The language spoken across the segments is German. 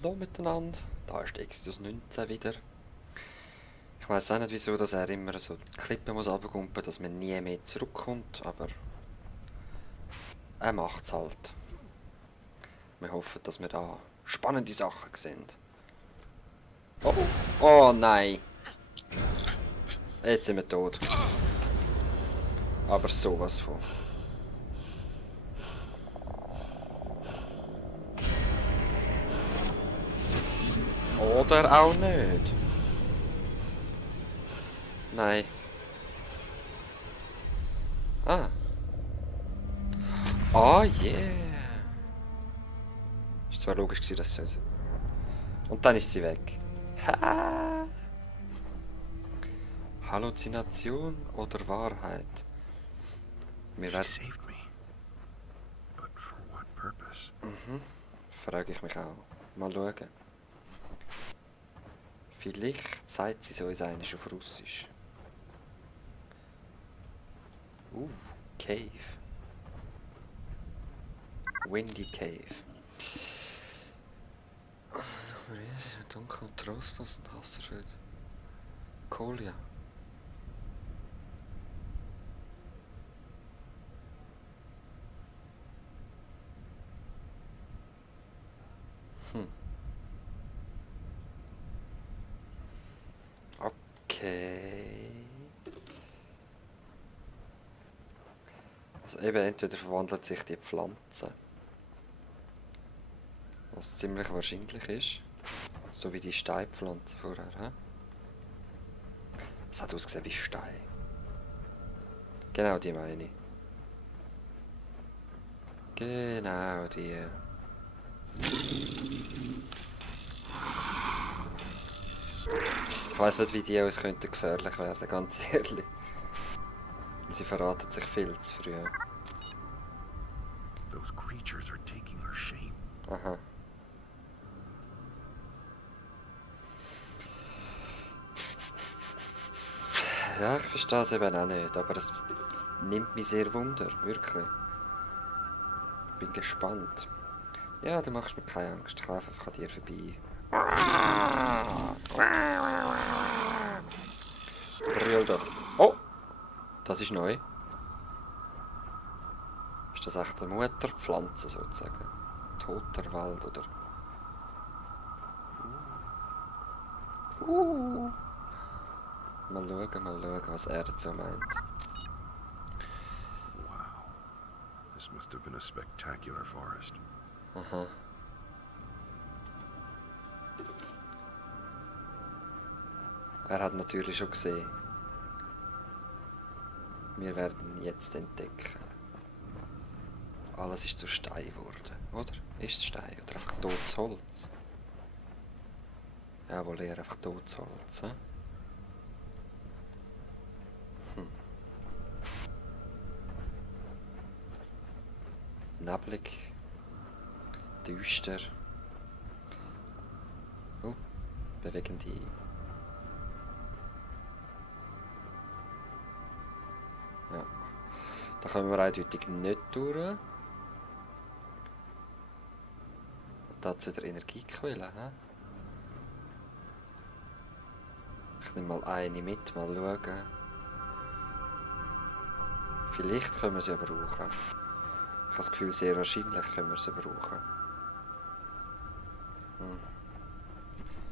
Hallo miteinander, da ist Exodus 19 wieder. Ich weiß auch nicht, wieso dass er immer so die Klippe muss runterkumpen, dass man nie mehr zurückkommt, aber er macht's halt. Wir hoffen, dass wir da spannende Sachen sehen. Oh, oh nein. Jetzt sind wir tot. Aber sowas von. Oder auch nicht. Nein. Ah. Ah, yeah. Ist zwar logisch gewesen, dass sie... Und dann ist sie weg. Ha. Halluzination oder Wahrheit? Wir She werden... saved me. But for what purpose? Frage ich mich auch. Mal schauen. Vielleicht sagt sie es uns einiges auf Russisch. Cave. Windy Cave. Dunkel und trostlos und Hasserfeld. Kolja. Okay. Also eben, entweder verwandelt sich die Pflanze. Was ziemlich wahrscheinlich ist. So wie die Steinpflanze vorher. He? Es hat ausgesehen wie Stein. Genau die meine ich. Genau die. Ich weiss nicht, wie die uns könnten gefährlich werden, ganz ehrlich. Sie verraten sich viel zu früh. Those creatures are taking our shape. Aha. Ja, ich verstehe es eben auch nicht, aber es nimmt mich sehr wunder, wirklich. Bin gespannt. Ja, du machst mir keine Angst, ich laufe einfach an dir vorbei. Brüll doch. Oh! Das ist neu. Ist das echt eine Mutterpflanze sozusagen? Toter Wald oder... Mal schauen, was er dazu meint. Wow. This must have been a spectacular forest. Aha. Er hat natürlich schon gesehen. Wir werden ihn jetzt entdecken. Alles ist zu Stein geworden, oder? Ist es Stein oder einfach totes Holz? Jawohl, eher einfach totes Holz. He? Neblig. Düster. Bewegende. Ja. Da kommen wir eindeutig nicht durch. Und da hat es wieder Energiequellen. He? Ich nehme mal eine mit, mal schauen. Vielleicht können wir sie brauchen. Ich habe das Gefühl, sehr wahrscheinlich können wir sie brauchen.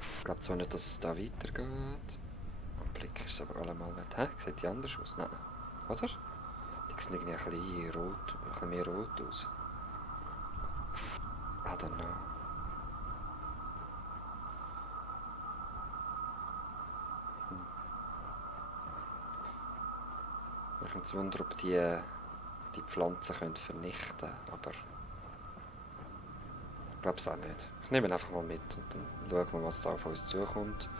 Ich glaube zwar nicht, dass es da weitergeht. Am Blick ist es aber allemal nicht. Hä? Sieht die anders aus? Nein. Oder? Die sehen irgendwie ein bisschen rot, ein bisschen mehr rot aus. I don't know. Ich muss wundern, ob die Pflanzen können vernichten können, aber ich glaube es auch nicht. Ich nehme ihn einfach mal mit und dann schauen wir, was auf uns zukommt.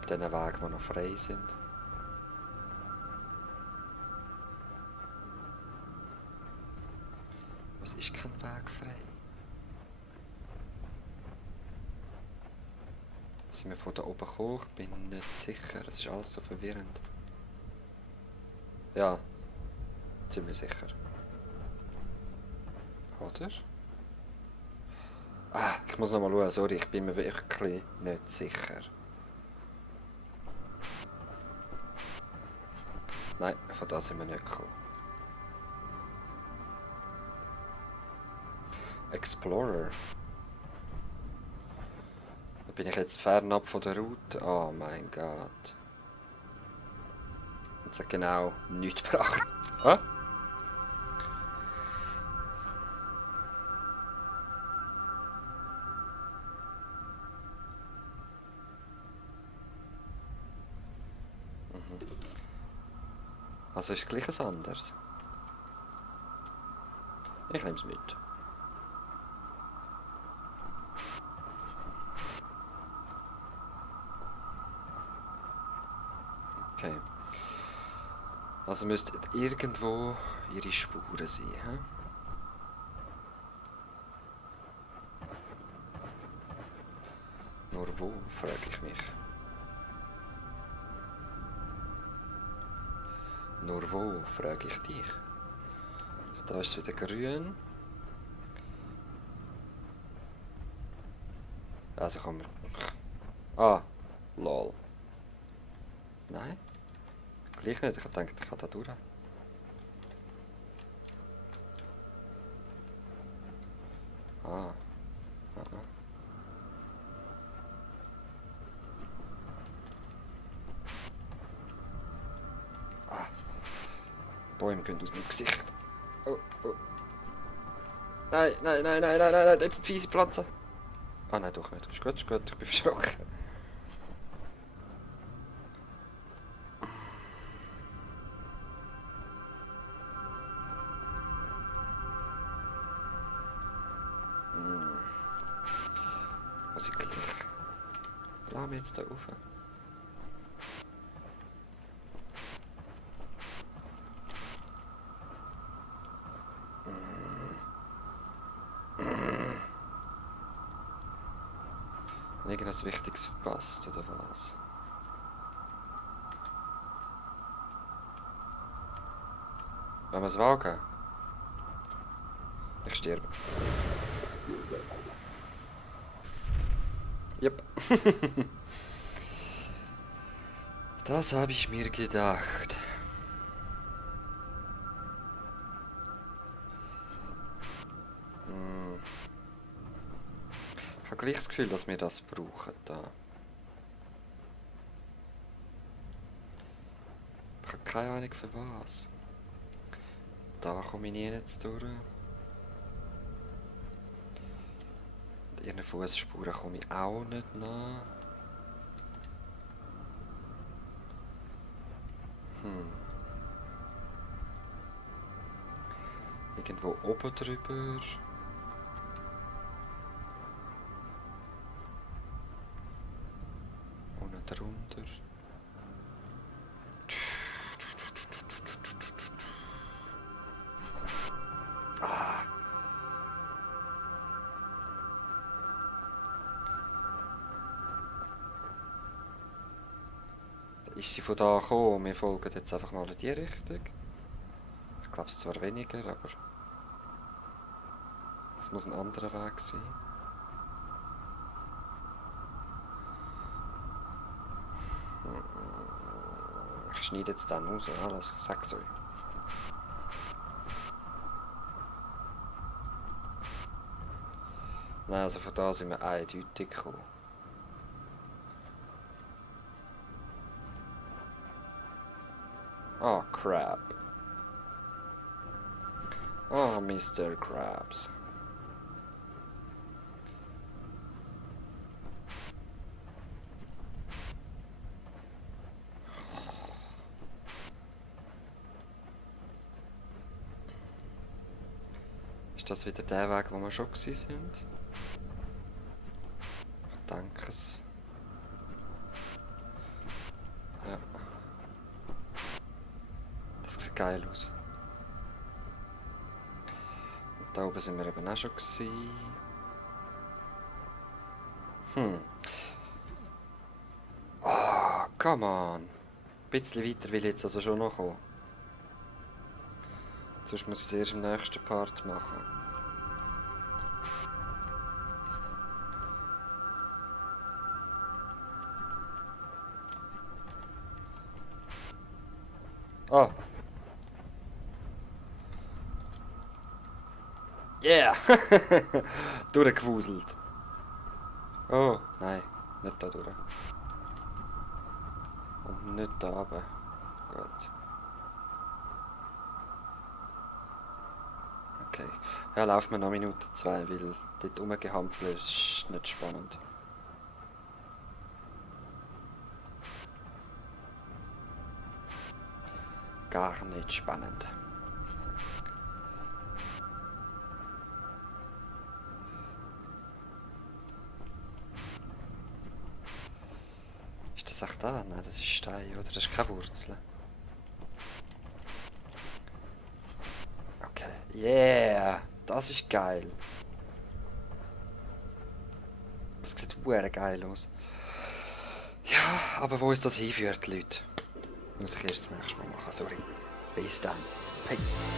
Bei den Wegen, die noch frei sind. Was ist kein Weg frei? Sind wir von da oben gekommen? Ich bin nicht sicher. Es ist alles so verwirrend. Ja, ziemlich sicher. Oder? Ah, ich muss noch mal schauen, sorry, ich bin mir wirklich nicht sicher. Nein, von da sind wir nicht gekommen. Explorer. Da bin ich jetzt fernab von der Route. Oh mein Gott. Jetzt hat genau nichts gebracht. Ah? Also ist es gleich ein anderes. Ich nehme es mit. Okay. Also müsste irgendwo ihre Spuren sein. He? Nur wo, frage ich mich. Nur wo, frage ich dich. Also da ist es wieder grün. Also kommen wir... Ah, lol. Nein? Gleich nicht, ich dachte, ich kann da durch. Ah. Bäume gehen aus meinem Gesicht. Oh, oh. Nein, nein, nein, nein, nein, nein, nein, jetzt fiese Pflanze. Ah nein, doch nicht. Ist gut, ich bin verschrocken. Muss ich gleich. Lass mich jetzt da rauf. Irgendwas Wichtiges verpasst, oder was? Wollen wir es wagen? Ich sterbe. Yep. Das habe ich mir gedacht. Ich habe gleich das Gefühl, dass wir das brauchen da. Ich habe keine Ahnung für was. Da komme ich nie jetzt durch. Und ihren Fußspuren komme ich auch nicht nach. Irgendwo oben drüber. Unten drunter. Ah. Da ist sie von da gekommen. Wir folgen jetzt einfach mal in die Richtung. Ich glaube es zwar weniger, aber es muss ein anderer Weg sein. Ich schneide jetzt dann raus, alles, ich sag's euch. Nein, also von da sind wir eindeutig gekommen. Ah, Crab. Ah, Mr. Krabs. Ist das wieder der Weg, wo wir schon gewesen sind? Ich denke es. Ja. Das sieht geil aus. Und da oben sind wir eben auch schon gewesen. Ah, come on. Ein bisschen weiter will ich jetzt also schon noch kommen. Sonst muss ich es erst im nächsten Part machen. Oh. Yeah! Durchgewuselt. Oh, nein. Nicht da durch. Und nicht da runter. Gut. Okay. Ja, laufen wir noch Minute 2, weil dort rumgehampelt ist nicht spannend. Gar nicht spannend. Ist das echt da? Nein, das ist Stein, oder? Das ist keine Wurzel. Okay. Yeah! Das ist geil. Das sieht verdammt geil aus. Ja, aber wo ist das hinführt, Leute? Muss ich erst das nächste Mal machen, sorry. Bis dann. Peace.